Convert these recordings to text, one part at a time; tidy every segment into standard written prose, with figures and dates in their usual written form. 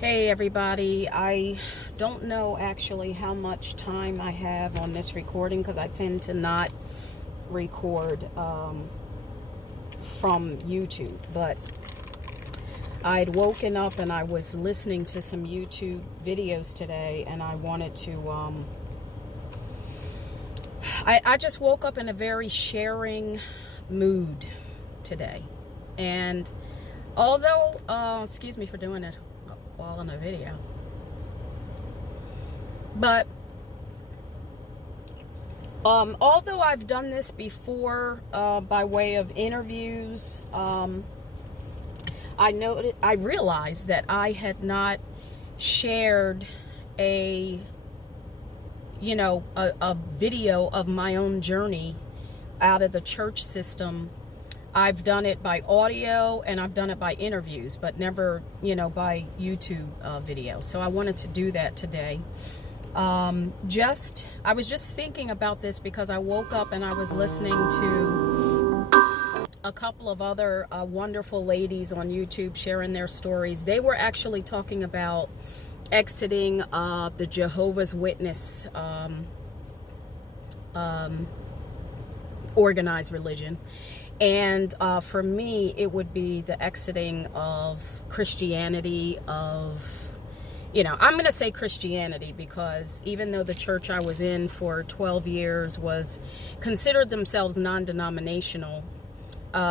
Hey everybody, I don't know actually how much time I have on this recording because I tend to not record from YouTube, but I'd woken up and I was listening to some YouTube videos today, and I wanted to I just woke up in a very sharing mood today. And although excuse me for doing it while in a video, but although I've done this before by way of interviews, I realized that I had not shared a video of my own journey out of the church system. I've done it by audio and I've done it by interviews, but never, by YouTube video. So I wanted to do that today. I was just thinking about this because I woke up and I was listening to a couple of other wonderful ladies on YouTube sharing their stories. They were actually talking about exiting the Jehovah's Witness organized religion. And for me, it would be the exiting of Christianity, I'm going to say Christianity, because even though the church I was in for 12 years was considered themselves non-denominational,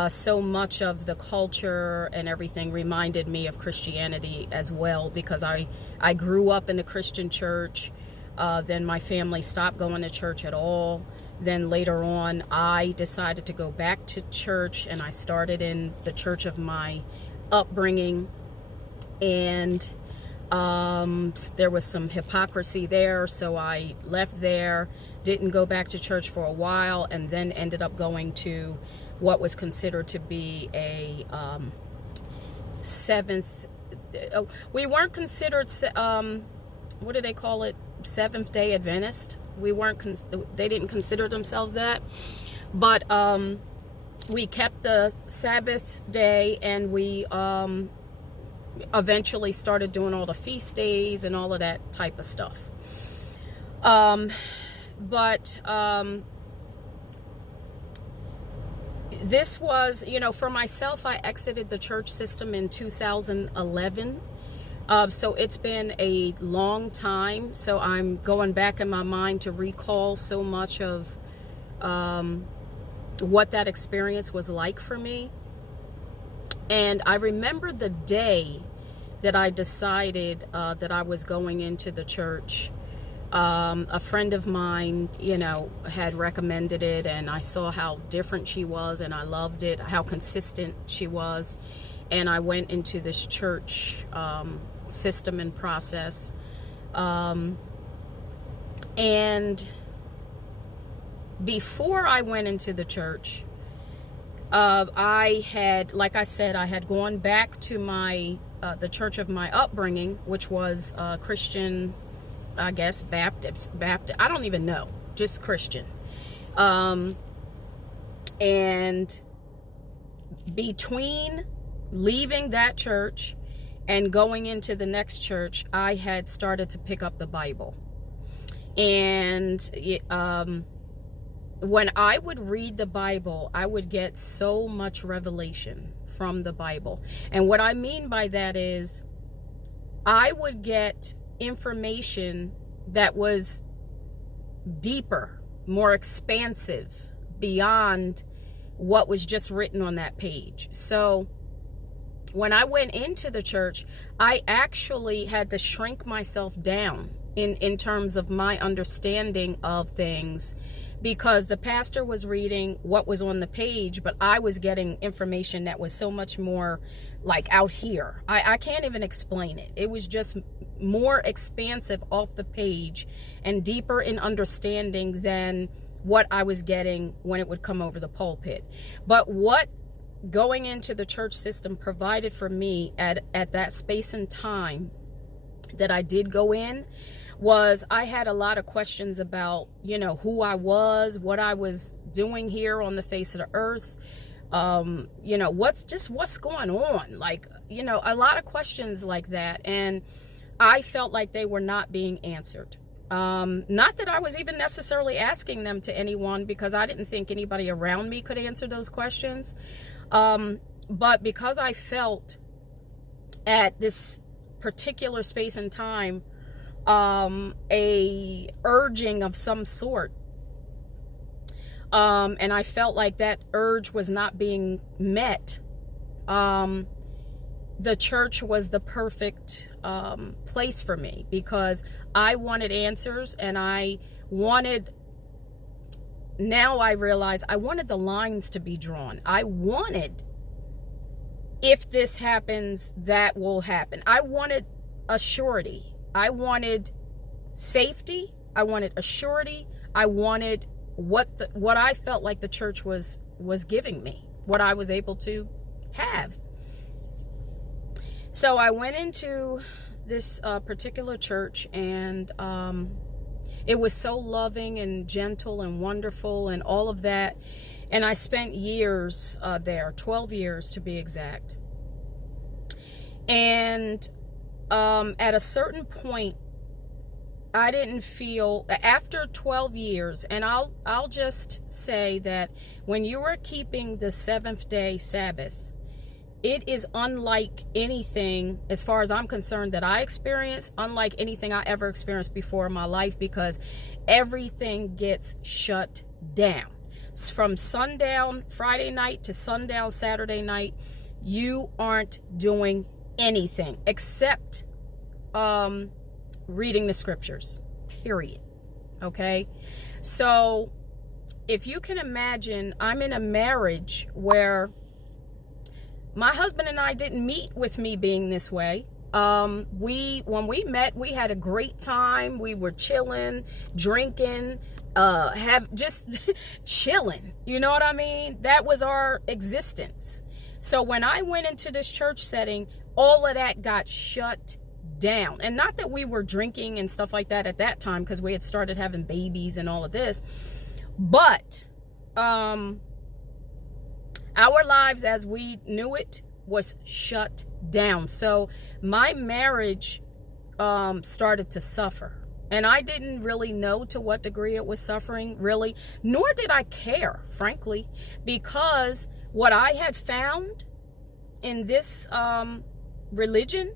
so much of the culture and everything reminded me of Christianity as well, because I grew up in a Christian church. Then my family stopped going to church at all. Then later on, I decided to go back to church, and I started in the church of my upbringing. And there was some hypocrisy there, so I left there, didn't go back to church for a while, and then ended up going to what was considered to be a seventh. We weren't considered, what do they call it? Seventh-day Adventist. We weren't. They didn't consider themselves that, but we kept the Sabbath day, and we eventually started doing all the feast days and all of that type of stuff. This was, for myself, I exited the church system in 2011. So it's been a long time. So I'm going back in my mind to recall so much of what that experience was like for me. And I remember the day that I decided that I was going into the church. A friend of mine, had recommended it, and I saw how different she was, and I loved it, how consistent she was. And I went into this church system and process. And before I went into the church, I had, like I said, I had gone back to the church of my upbringing, which was Christian, I guess, Baptist, I don't even know, just Christian. And between leaving that church and going into the next church, I had started to pick up the Bible. And when I would read the Bible, I would get so much revelation from the Bible. And what I mean by that is I would get information that was deeper, more expansive, beyond what was just written on that page. So when I went into the church, I actually had to shrink myself down in terms of my understanding of things, because the pastor was reading what was on the page, but I was getting information that was so much more like out here. I can't even explain it. It was just more expansive off the page and deeper in understanding than what I was getting when it would come over the pulpit. But what going into the church system provided for me at that space and time that I did go in was I had a lot of questions about, who I was, what I was doing here on the face of the earth, what's going on? Like, a lot of questions like that. And I felt like they were not being answered. Not that I was even necessarily asking them to anyone, because I didn't think anybody around me could answer those questions. But because I felt at this particular space and time, a urging of some sort, and I felt like that urge was not being met, the church was the perfect place for me, because I wanted answers, and now I realize I wanted the lines to be drawn. I wanted, if this happens, that will happen. I wanted a surety. I wanted safety. I wanted a surety. I wanted what I felt like the church was giving me, what I was able to have. So I went into this particular church, and it was so loving and gentle and wonderful and all of that. And I spent years there, 12 years to be exact. And at a certain point, I didn't feel, after 12 years, and I'll just say that when you are keeping the seventh day Sabbath, it is unlike anything, as far as I'm concerned, that I experienced, unlike anything I ever experienced before in my life, because everything gets shut down. From sundown Friday night to sundown Saturday night, you aren't doing anything except reading the scriptures, period. Okay? So if you can imagine, I'm in a marriage where my husband and I didn't meet with me being this way. When we met, we had a great time. We were chilling, drinking, just chilling. You know what I mean? That was our existence. So when I went into this church setting, all of that got shut down. And not that we were drinking and stuff like that at that time, because we had started having babies and all of this, but our lives as we knew it was shut down. So my marriage started to suffer. And I didn't really know to what degree it was suffering, really, nor did I care, frankly, because what I had found in this religion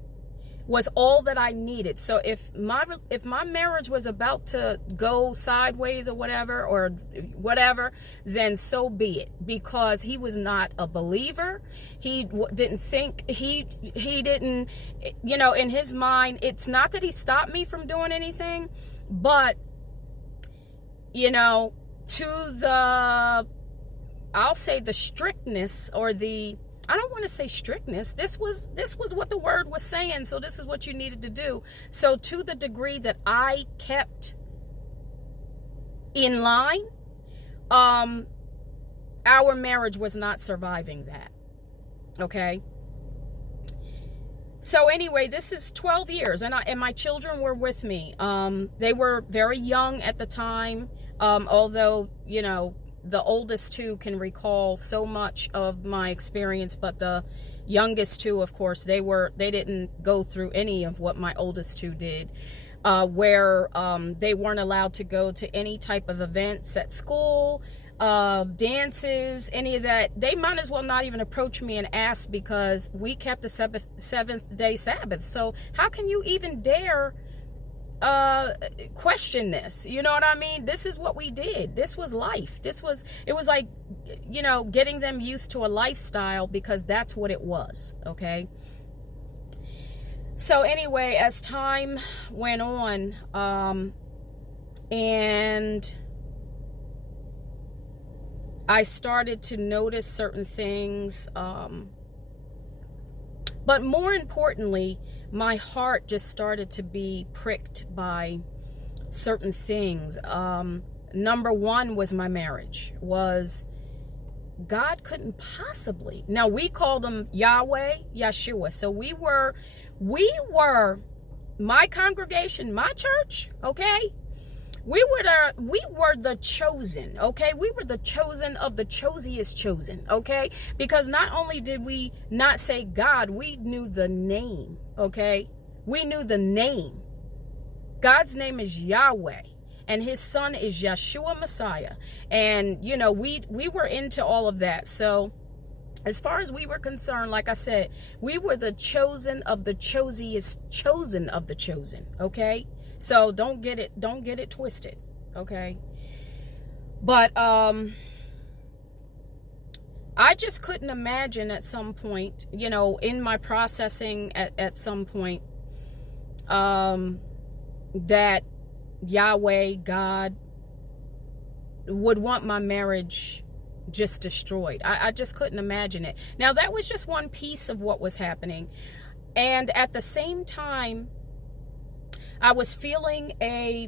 was all that I needed. So if my marriage was about to go sideways or whatever, then so be it, because he was not a believer. He didn't think, he didn't, in his mind, it's not that he stopped me from doing anything, but, to I'll say the strictness, or I don't want to say strictness. This was what the word was saying. So this is what you needed to do. So to the degree that I kept in line, our marriage was not surviving that. Okay. So anyway, this is 12 years, and my children were with me. They were very young at the time. Although, the oldest two can recall so much of my experience, but the youngest two, of course, they didn't go through any of what my oldest two did, where they weren't allowed to go to any type of events at school, dances, any of that. They might as well not even approach me and ask, because we kept the seventh day Sabbath. So how can you even dare question this? You know what I mean? This is what we did. This was life. It was like, getting them used to a lifestyle, because that's what it was. Okay. So anyway, as time went on, and I started to notice certain things, but more importantly, my heart just started to be pricked by certain things. Number one was my marriage. God couldn't possibly. Now, we called him Yahweh, Yeshua. So we were my congregation, my church, okay? we were the chosen, okay? We were the chosen of the chosiest chosen, okay? Because not only did we not say God, we knew the name, okay? We knew the name. God's name is Yahweh, and his son is Yeshua Messiah. And, you know, we were into all of that. So as far as we were concerned, like I said, we were the chosen of the chosiest chosen of the chosen, okay? So don't get it twisted, okay? But I just couldn't imagine at some point, you know, in my processing at some point, that Yahweh, God, would want my marriage just destroyed. I just couldn't imagine it. Now, that was just one piece of what was happening. And at the same time, I was feeling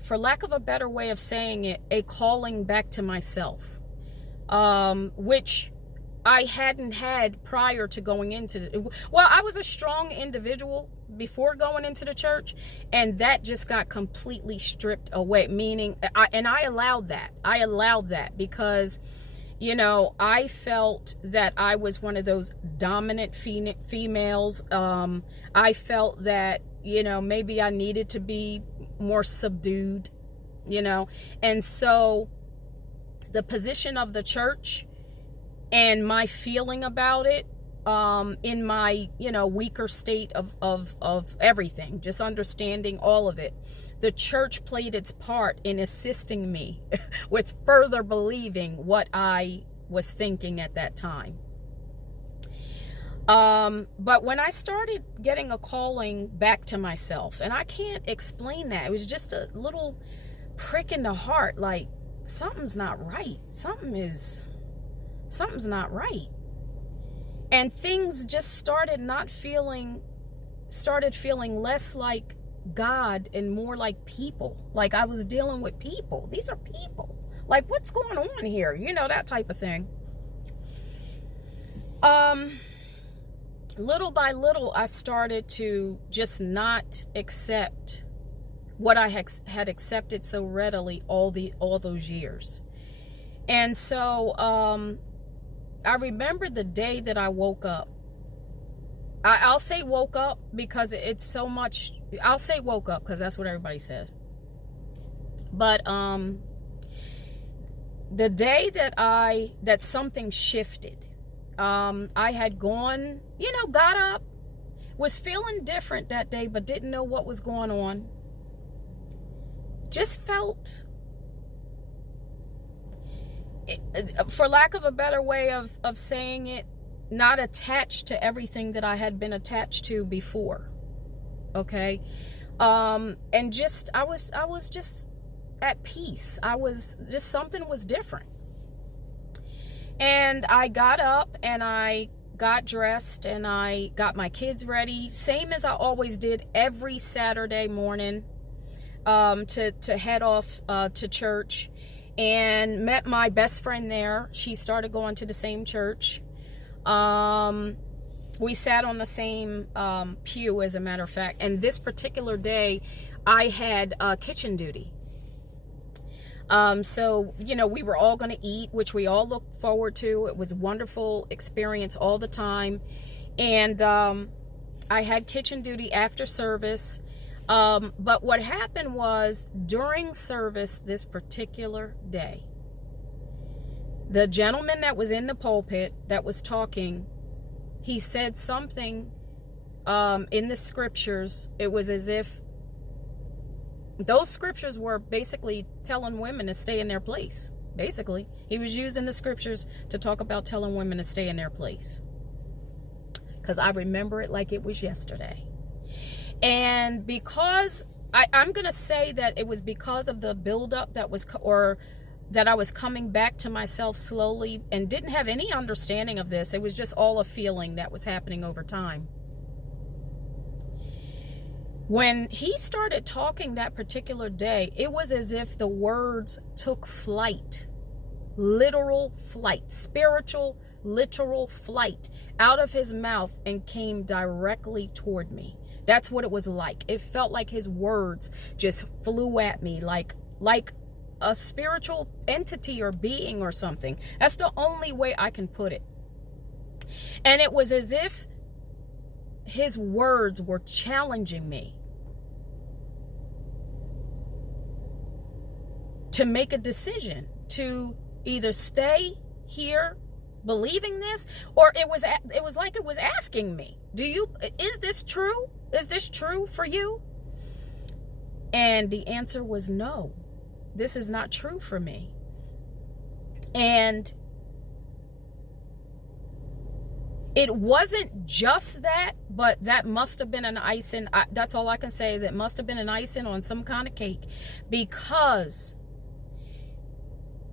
for lack of a better way of saying it, a calling back to myself, which I hadn't had prior to going into well, I was a strong individual before going into the church, and that just got completely stripped away, meaning I allowed that because, you know, I felt that I was one of those dominant females. I felt that, you know, maybe I needed to be more subdued, you know. And so the position of the church and my feeling about it, in my, you know, weaker state of everything, just understanding all of it, the church played its part in assisting me with further believing what I was thinking at that time. But when I started getting a calling back to myself, and I can't explain that, it was just a little prick in the heart, like something's not right. Something's not right. And things just started feeling less like God and more like people. Like I was dealing with people. These are people. Like, what's going on here? You know, that type of thing. Little by little, I started to just not accept what I had accepted so readily all those years. And so I remember the day that I woke up. I'll say woke up because it's so much. I'll say woke up because that's what everybody says. But the day that something shifted, I had gone, you know, got up, was feeling different that day, but didn't know what was going on. Just felt, for lack of a better way of saying it, not attached to everything that I had been attached to before. Okay. And just, I was just at peace. Something was different. And I got up and I got dressed and I got my kids ready, same as I always did every Saturday morning, to head off to church, and met my best friend there. She started going to the same church. We sat on the same pew, as a matter of fact. And this particular day, I had kitchen duty. So, you know, we were all going to eat, which we all looked forward to. It was a wonderful experience all the time. And I had kitchen duty after service. But what happened was, during service this particular day, the gentleman that was in the pulpit that was talking, he said something in the scriptures. It was as if those scriptures were basically telling women to stay in their place. Basically, he was using the scriptures to talk about telling women to stay in their place. Because I remember it like it was yesterday. And because I'm going to say that it was because of the buildup that I was coming back to myself slowly and didn't have any understanding of this. It was just all a feeling that was happening over time. When he started talking that particular day, it was as if the words took flight, literal flight, spiritual, literal flight out of his mouth and came directly toward me. That's what it was like. It felt like his words just flew at me like a spiritual entity or being or something. That's the only way I can put it. And it was as if his words were challenging me to make a decision, to either stay here believing this, or it was like it was asking me, is this true? Is this true for you? And the answer was no. This is not true for me. And it wasn't just that, but that must have been an icing. That's all I can say is it must have been an icing on some kind of cake, because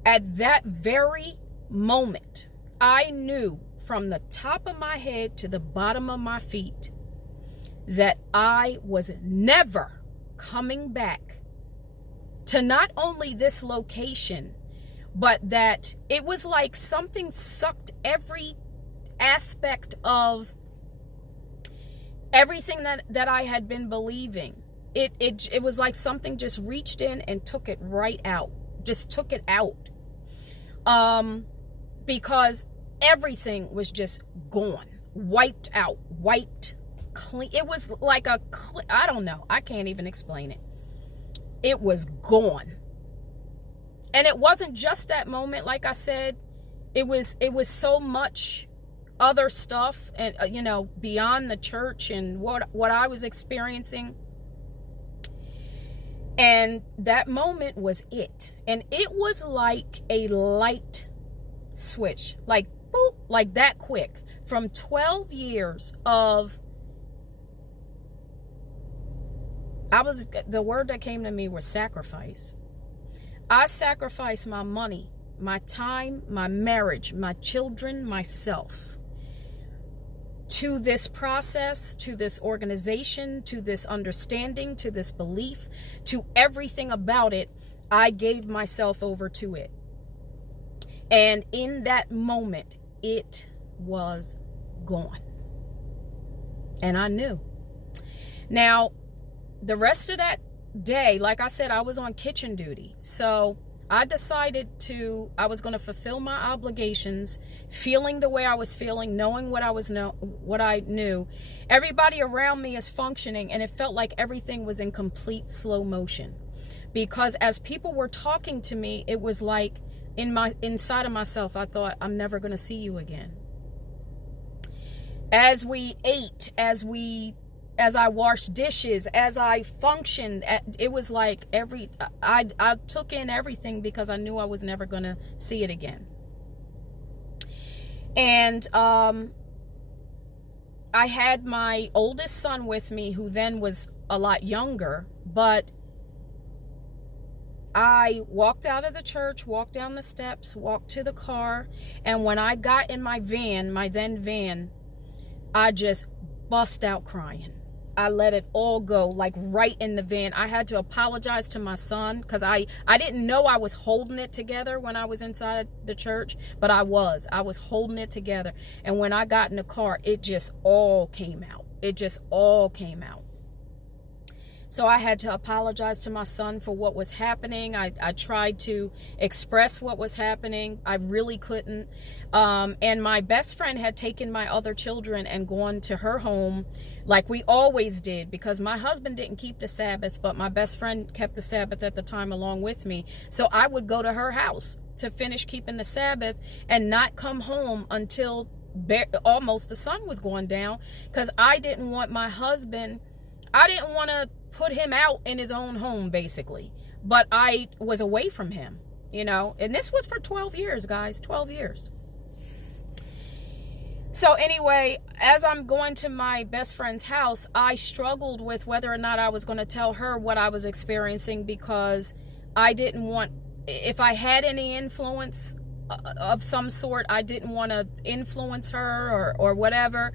at that very moment, I knew from the top of my head to the bottom of my feet that I was never coming back to not only this location, but that it was like something sucked every aspect of everything that I had been believing. It was like something just reached in and took it right out, just took it out. Because everything was just gone, wiped out, wiped clean. It was like I don't know. I can't even explain it. It was gone. And it wasn't just that moment. Like I said, it was so much other stuff, and beyond the church and what I was experiencing. And that moment was it. And it was like a light switch, like boop, like that quick. From 12 years of, the word that came to me was sacrifice. I sacrificed my money, my time, my marriage, my children, myself, to this process, to this organization, to this understanding, to this belief, to everything about it. I gave myself over to it. And in that moment, it was gone. And I knew. Now, the rest of that day, like I said, I was on kitchen duty. So I decided I was going to fulfill my obligations, feeling the way I was feeling, knowing what I knew. Everybody around me is functioning, and it felt like everything was in complete slow motion. Because as people were talking to me, it was like inside of myself, I thought, I'm never going to see you again. As we ate, as I washed dishes, as I functioned, it was like I took in everything because I knew I was never going to see it again. And I had my oldest son with me, who then was a lot younger, but I walked out of the church, walked down the steps, walked to the car, and when I got in my then van, I just bust out crying. I let it all go, like right in the van. I had to apologize to my son because I didn't know I was holding it together when I was inside the church, but I was holding it together. And when I got in the car, it just all came out. It just all came out. So I had to apologize to my son for what was happening. I tried to express what was happening. I really couldn't. And my best friend had taken my other children and gone to her home like we always did, because my husband didn't keep the Sabbath, but my best friend kept the Sabbath at the time along with me. So I would go to her house to finish keeping the Sabbath and not come home until almost the sun was going down, because I didn't want my husband, I didn't want to put him out in his own home, basically. But I was away from him, and this was for 12 years, guys, 12 years. So anyway, as I'm going to my best friend's house, I struggled with whether or not I was going to tell her what I was experiencing, because I didn't want, if I had any influence of some sort, I didn't want to influence her or whatever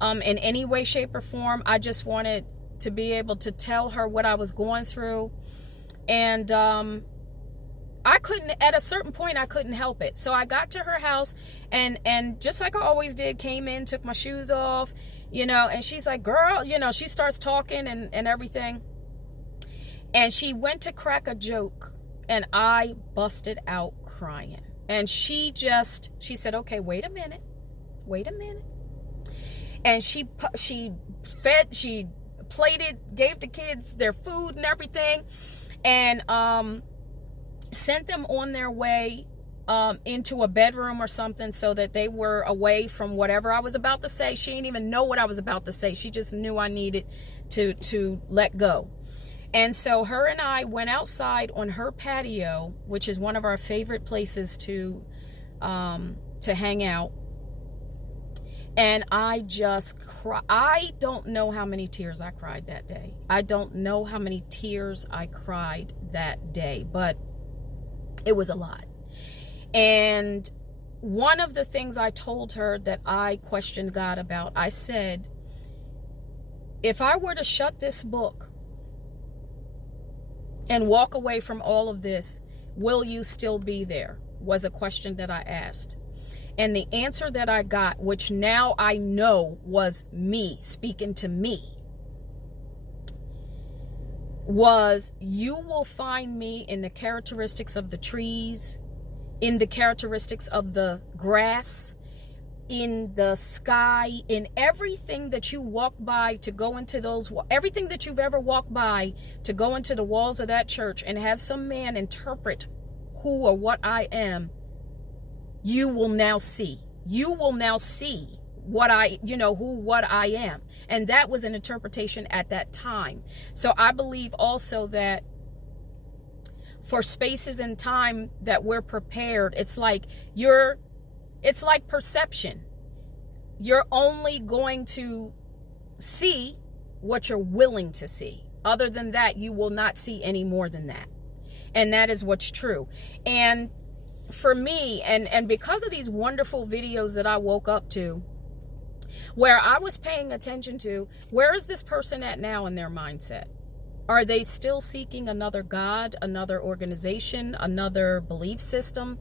in any way, shape, or form. I just wanted to be able to tell her what I was going through. And I couldn't, at a certain point, I couldn't help it. So I got to her house and just like I always did, came in, took my shoes off, and she's like, girl, she starts talking and everything. And she went to crack a joke. And I busted out crying. And she said, okay, wait a minute. And she plated, gave the kids their food and everything, and sent them on their way into a bedroom or something, so that they were away from whatever I was about to say. She didn't even know what I was about to say. She just knew I needed to let go. And so her and I went outside on her patio, which is one of our favorite places to hang out. And I just cried. I don't know how many tears I cried that day. I don't know how many tears I cried that day, but it was a lot. And one of the things I told her that I questioned God about, I said, if I were to shut this book and walk away from all of this, will you still be there? Was a question that I asked. And the answer that I got, which now I know was me speaking to me, was, you will find me in the characteristics of the trees, in the characteristics of the grass, in the sky, in everything that you walk by to go into those, everything that you've ever walked by to go into the walls of that church and have some man interpret who or what I am. You will now see. You will now see what what I am. And that was an interpretation at that time. So I believe also that for spaces and time that we're prepared, it's like perception. You're only going to see what you're willing to see. Other than that, you will not see any more than that. And that is what's true. And for me, and because of these wonderful videos that I woke up to, where I was paying attention to, where is this person at now in their mindset? Are they still seeking another God, another organization, another belief system?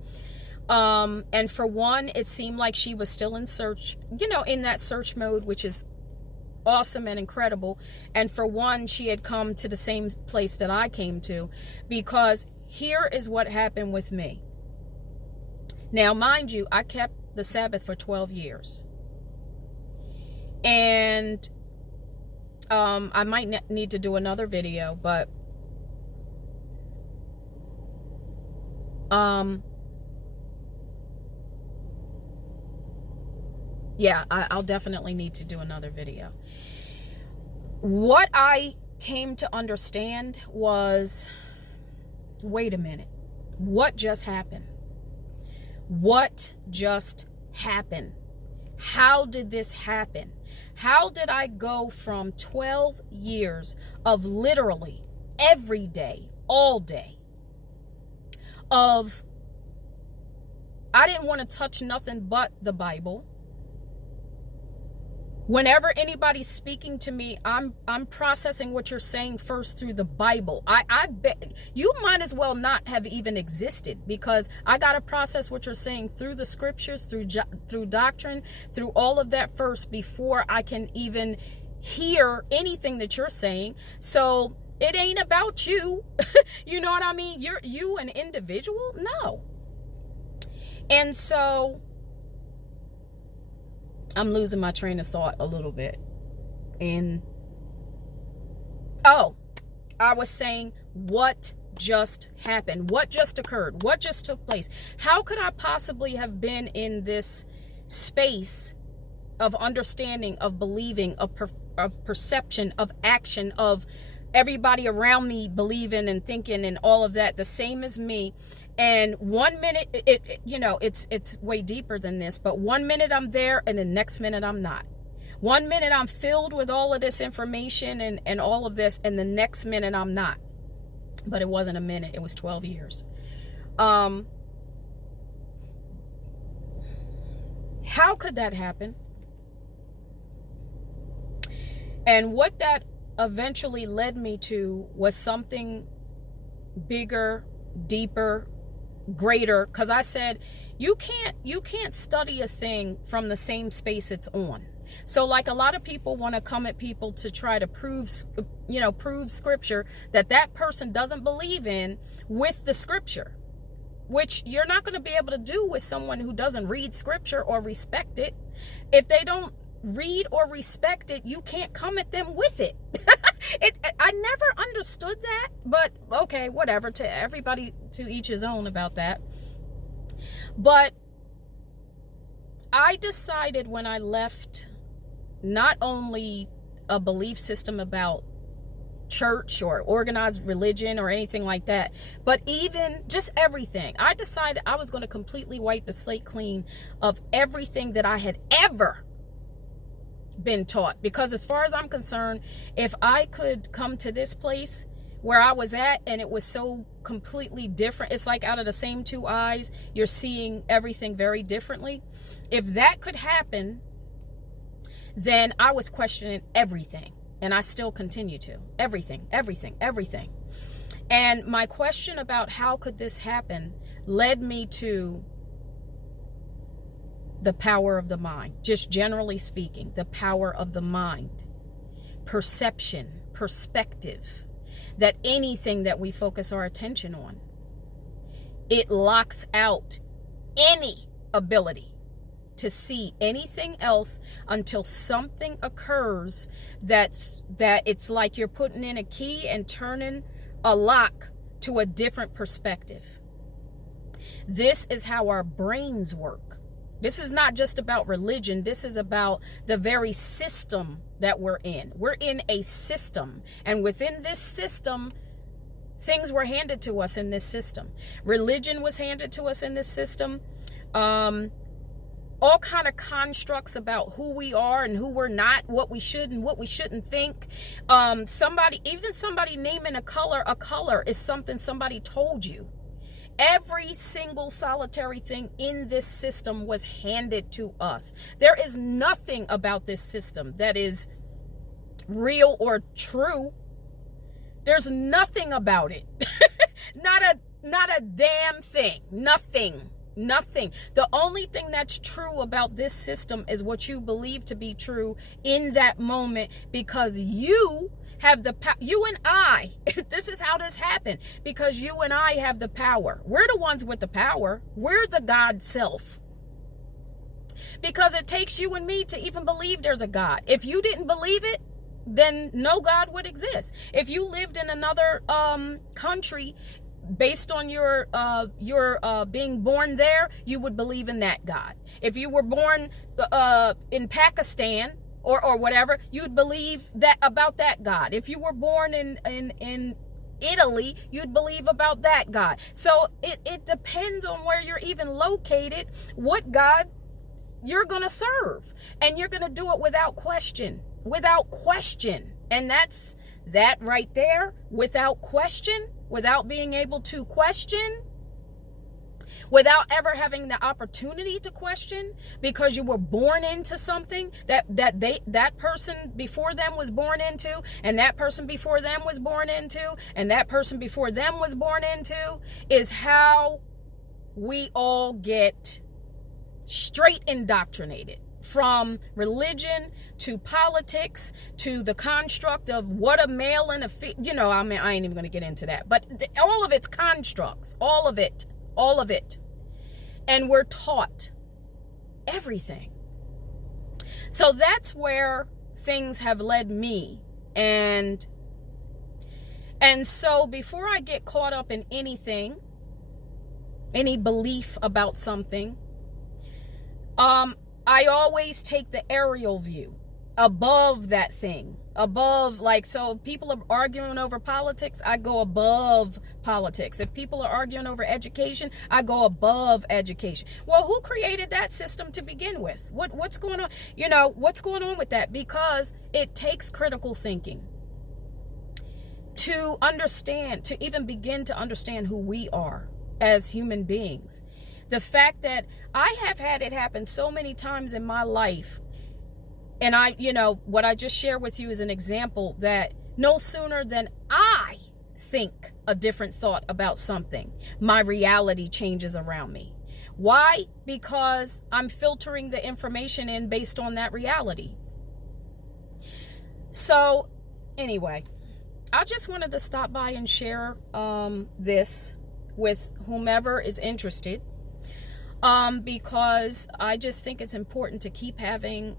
And for one, it seemed like she was still in search, in that search mode, which is awesome and incredible. And for one, she had come to the same place that I came to, because here is what happened with me. Now, mind you, I kept the Sabbath for 12 years. And I might need to do another video, but yeah, I'll definitely need to do another video. What I came to understand was, wait a minute, what just happened? What just happened? How did this happen? How did I go from 12 years of literally every day, all day, of I didn't want to touch nothing but the Bible. Whenever anybody's speaking to me, I'm processing what you're saying first through the Bible. I bet you might as well not have even existed, because I got to process what you're saying through the scriptures, through doctrine, through all of that first before I can even hear anything that you're saying. So it ain't about you. You know what I mean? You an individual? No. And so I'm losing my train of thought a little bit. And I was saying, what just happened? What just occurred? What just took place? How could I possibly have been in this space of understanding, of believing, of perception, of action, of everybody around me believing and thinking and all of that the same as me? And 1 minute, it's way deeper than this, but 1 minute I'm there and the next minute I'm not. 1 minute I'm filled with all of this information and all of this, and the next minute I'm not. But it wasn't a minute, it was 12 years. How could that happen? And what that eventually led me to was something bigger, deeper, greater, because I said, you can't study a thing from the same space it's on. So like a lot of people want to come at people to try to prove scripture that person doesn't believe in with the scripture, which you're not going to be able to do with someone who doesn't read scripture or respect it. If they don't read or respect it, you can't come at them with it. I never understood that, but okay, whatever. To everybody, to each his own about that. But I decided when I left not only a belief system about church or organized religion or anything like that, but even just everything, I decided I was going to completely wipe the slate clean of everything that I had ever been taught. Because as far as I'm concerned, if I could come to this place where I was at and it was so completely different, it's like out of the same two eyes, you're seeing everything very differently. If that could happen, then I was questioning everything. And I still continue to. Everything. And my question about how could this happen led me to the power of the mind. Just generally speaking, the power of the mind. Perception, perspective. That anything that we focus our attention on, it locks out any ability to see anything else until something occurs that it's like you're putting in a key and turning a lock to a different perspective. This is how our brains work. This is not just about religion. This is about the very system that we're in. We're in a system, and within this system, things were handed to us in this system. Religion was handed to us in this system. All kind of constructs about who we are and who we're not, what we should and what we shouldn't think. Somebody naming a color is something somebody told you. Every single solitary thing in this system was handed to us. There is nothing about this system that is real or true. There's nothing about it. Not a damn thing. Nothing. The only thing that's true about this system is what you believe to be true in that moment, because you have the power. You and I, this is how this happened, because you and I have the power. We're the ones with the power. We're the God self. Because it takes you and me to even believe there's a God. If you didn't believe it, then no God would exist. If you lived in another country, based on your being born there, you would believe in that God. If you were born in Pakistan or whatever, you'd believe that about that God. If you were born in Italy, you'd believe about that God. So it depends on where you're even located, what God you're going to serve. And you're going to do it without question. And that's that right there, without question, without being able to question, without ever having the opportunity to question, because you were born into something that person before them was born into, and that person before them was born into, and that person before them was born into, is how we all get straight indoctrinated. From religion to politics to the construct of what a male and I ain't even going to get into that. But all of it's constructs, all of it. And we're taught everything. So that's where things have led me. And so before I get caught up in anything, any belief about something, I always take the aerial view above that thing. So if people are arguing over politics, I go above politics. If people are arguing over education, I go above education. Well, who created that system to begin with? What's going on? What's going on with that? Because it takes critical thinking to understand, to even begin to understand who we are as human beings. The fact that I have had it happen so many times in my life, and what I just shared with you is an example that no sooner than I think a different thought about something, my reality changes around me. Why? Because I'm filtering the information in based on that reality. So anyway, I just wanted to stop by and share this with whomever is interested, because I just think it's important to keep having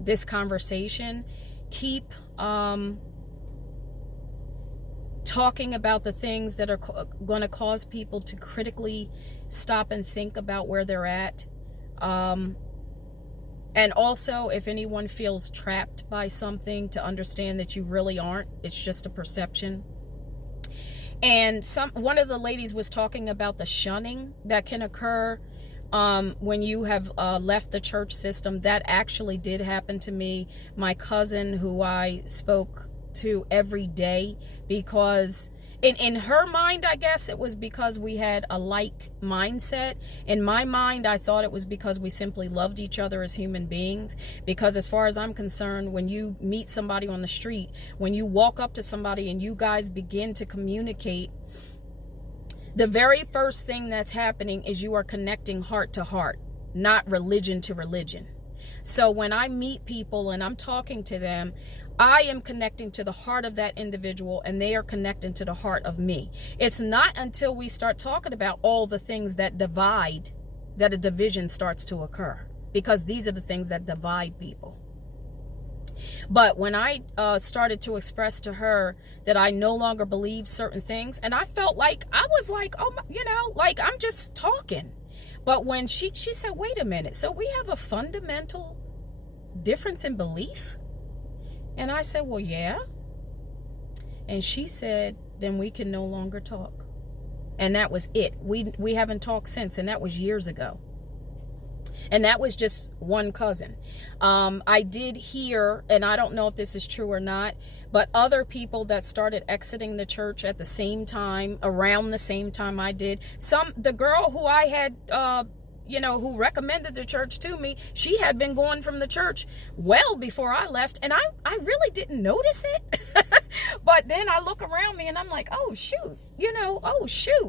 this conversation, keep talking about the things that are going to cause people to critically stop and think about where they're at. And also, if anyone feels trapped by something, to understand that you really aren't. It's just a perception. And one of the ladies was talking about the shunning that can occur when you have left the church system. That actually did happen to me. My cousin, who I spoke to every day, because in her mind, I guess it was because we had a like mindset. In my mind, I thought it was because we simply loved each other as human beings. Because as far as I'm concerned, when you meet somebody on the street, when you walk up to somebody and you guys begin to communicate, the very first thing that's happening is you are connecting heart to heart, not religion to religion. So when I meet people and I'm talking to them, I am connecting to the heart of that individual, and they are connecting to the heart of me. It's not until we start talking about all the things that divide that a division starts to occur, because these are the things that divide people. But when I started to express to her that I no longer believe certain things, and I felt like, I was like, oh, like I'm just talking. But when she said, wait a minute, so we have a fundamental difference in belief? And I said, well, yeah. And she said, then we can no longer talk. And that was it. We haven't talked since, and that was years ago. And that was just one cousin. I did hear, and I don't know if this is true or not, but other people that started exiting the church at the same time, around the same time I did. The girl who I had, who recommended the church to me, she had been going from the church well before I left, and I really didn't notice it. But then I look around me and I'm like, oh shoot,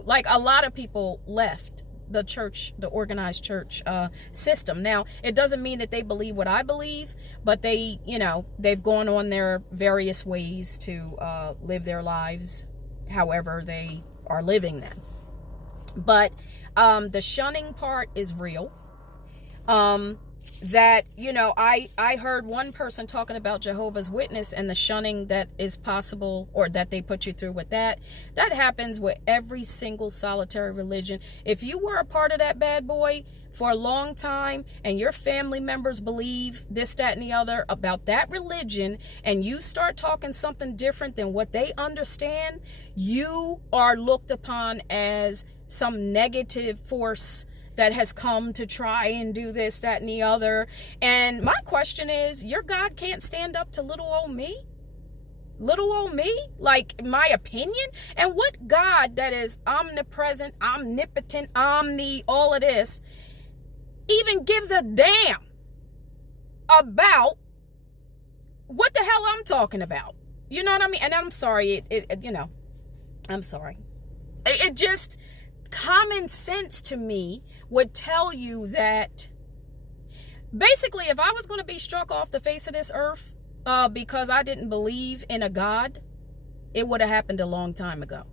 like a lot of people left the church, the organized church system. Now, it doesn't mean that they believe what I believe, but they've gone on their various ways to live their lives however they are living them. But the shunning part is real. I heard one person talking about Jehovah's Witness and the shunning that is possible, or that they put you through with that. That happens with every single solitary religion. If you were a part of that bad boy for a long time and your family members believe this, that, and the other about that religion, and you start talking something different than what they understand, you are looked upon as some negative force that has come to try and do this, that, and the other. And my question is, your God can't stand up to little old me? Little old me? Like, my opinion? And what God that is omnipresent, omnipotent, all of this, even gives a damn about what the hell I'm talking about? You know what I mean? And I'm sorry, I'm sorry. It just, common sense to me would tell you that basically, if I was going to be struck off the face of this earth because I didn't believe in a God, it would have happened a long time ago.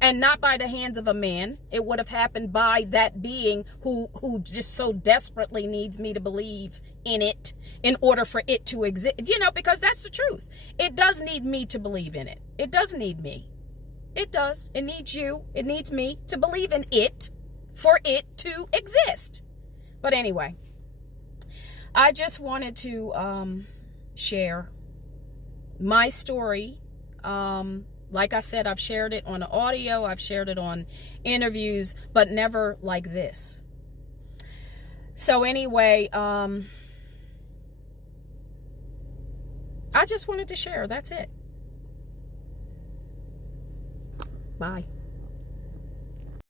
And not by the hands of a man. It would have happened by that being who just so desperately needs me to believe in it in order for it to exist. Because that's the truth. It does need me to believe in it. It does need me. It does. It needs you. It needs me to believe in it for it to exist. But anyway, I just wanted to share my story. Like I said, I've shared it on audio. I've shared it on interviews, but never like this. So anyway, I just wanted to share. That's it. Bye.